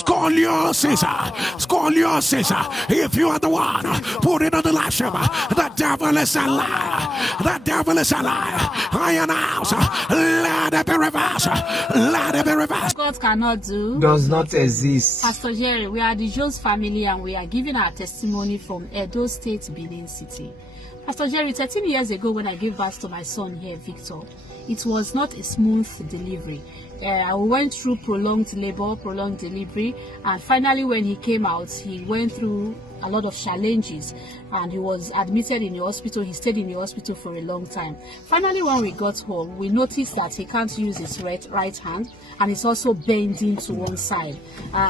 Scoliosis, scoliosis. If you are the one, put it on the live stream. The devil is a liar. The devil is a liar. I announce, let it be reversed. Let it be reversed. God cannot do, does not exist. Pastor Jerry, we are the Jones family and we are giving our testimony from Edo State, Benin City. Pastor Jerry, 13 years ago when I gave birth to my son here, Victor, it was not a smooth delivery. I went through prolonged labor, prolonged delivery, and finally when he came out, he went through a lot of challenges and he was admitted in the hospital. He stayed in the hospital for a long time. Finally, when we got home, we noticed that he can't use his right hand and he's also bending to one side.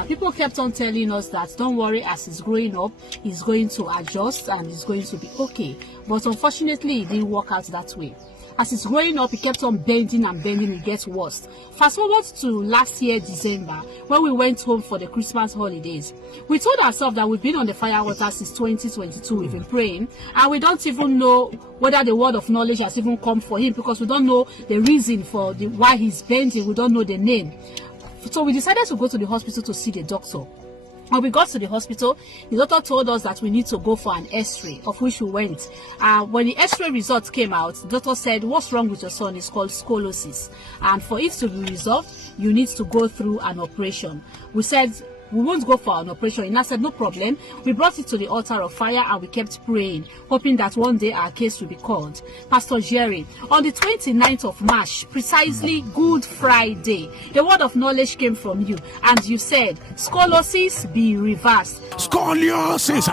People kept on telling us that don't worry, as he's growing up, he's going to adjust and he's going to be okay. But unfortunately, it didn't work out that way. As he's growing up, he kept on bending and bending. It gets worse. Fast forward to last year, December, when we went home for the Christmas holidays. We told ourselves that we've been on the fire water since 2022. We've been praying, and we don't even know whether the word of knowledge has even come for him because we don't know the reason for why he's bending. We don't know the name. So we decided to go to the hospital to see the doctor. When we got to the hospital, the doctor told us that we need to go for an X-ray, of which we went. When the X-ray results came out, the doctor said, what's wrong with your son? It's called scoliosis. And for it to be resolved, you need to go through an operation. We said, we won't go for an operation. And I said, no problem. We brought it to the altar of fire and we kept praying, hoping that one day our case will be called. Pastor Jerry, on the 29th of March, precisely Good Friday, the word of knowledge came from you and you said, scoliosis be reversed. Scoliosis,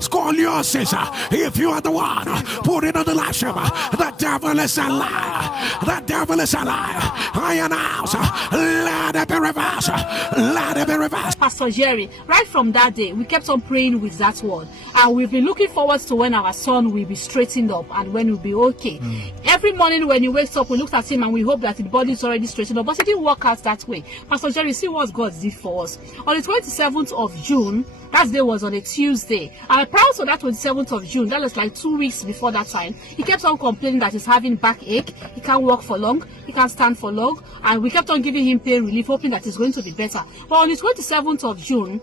scoliosis. If you are the one, put it on the live stream. The devil is a liar. The devil is a liar. I announce, let it be reversed. Let it be reversed. Pastor Jerry, right from that day, we kept on praying with that word. And we've been looking forward to when our son will be straightened up and when we'll be okay. Every morning when he wakes up, we looked at him and we hope that his body is already straightened up. But it didn't work out that way. Pastor Jerry, see what God did for us. On the 27th of June, that day was on a Tuesday. And prior to that 27th of June, that was like 2 weeks before that time, he kept on complaining that he's having backache. He can't walk for long. He can't stand for long. And we kept on giving him pain relief, hoping that he's going to be better. But on the 27th of June,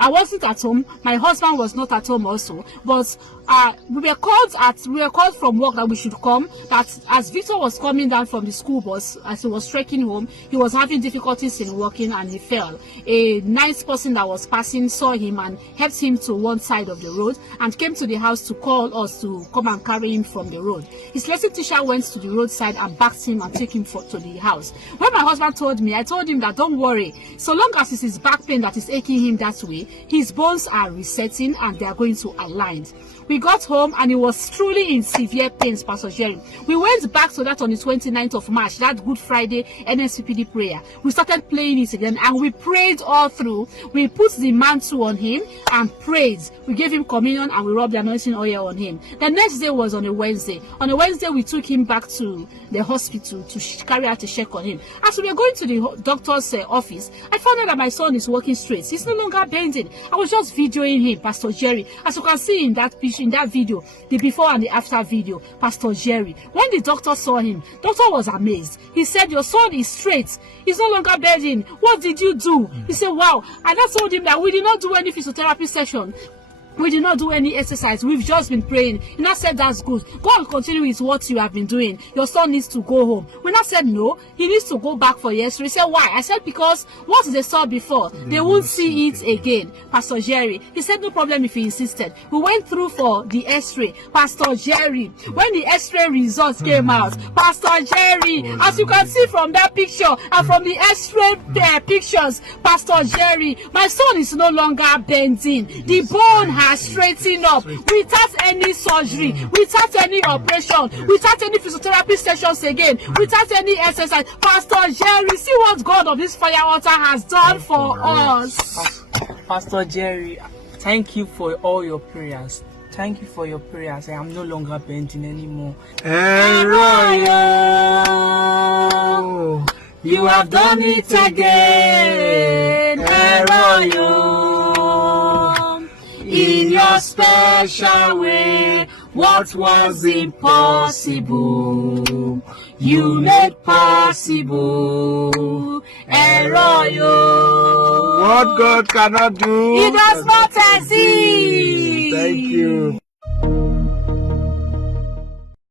I wasn't at home. My husband was not at home also. But we were called from work that we should come. That as Victor was coming down from the school bus, as he was trekking home, he was having difficulties in walking and he fell. A nice person that was passing saw him and helped him to one side of the road and came to the house to call us to come and carry him from the road. His lesson teacher went to the roadside and backed him and took him to the house. When my husband told me, I told him that don't worry, so long as it's his back pain that is aching him that way, his bones are resetting and they are going to align. We got home and he was truly in severe pains, Pastor Jerry. We went back to that on the 29th of March, that Good Friday NSPD prayer. We started playing it again and we prayed all through. We put the mantle on him and prayed. We gave him communion and we rubbed the anointing oil on him. The next day was on a Wednesday. On a Wednesday, we took him back to the hospital to carry out a check on him. As we were going to the doctor's office, I found out that my son is walking straight. He's no longer bending. I was just videoing him, Pastor Jerry. As you can see in that picture, in that video, the before and the after video, Pastor Jerry, when the doctor saw him, doctor was amazed. He said, your son is straight. He's no longer bending. What did you do? He said, wow. And I told him that we did not do any physiotherapy session. We did not do any exercise. We've just been praying. And I said, that's good. Go and continue with what you have been doing. Your son needs to go home. When I said no, he needs to go back for yesterday. He said, why? I said, because what they saw before, they won't see it again. Pastor Jerry, he said, no problem if he insisted. We went through for the X-ray. Pastor Jerry, when the X-ray results came out, Pastor Jerry, as you can see from that picture and from the X-ray pictures, Pastor Jerry, my son is no longer bending. The bone has straightened up without any surgery, without any operation, without any physiotherapy sessions again, without any exercise. Pastor Jerry, see what God of this fire altar has done for us. Pastor Jerry, thank you for all your prayers. Thank you for your prayers. I am no longer bending anymore. EL-ROI, you have done it again. EL-ROI, in your special way, what was impossible, You made possible. EL-ROI. What God cannot do, It does not exist. Thank you.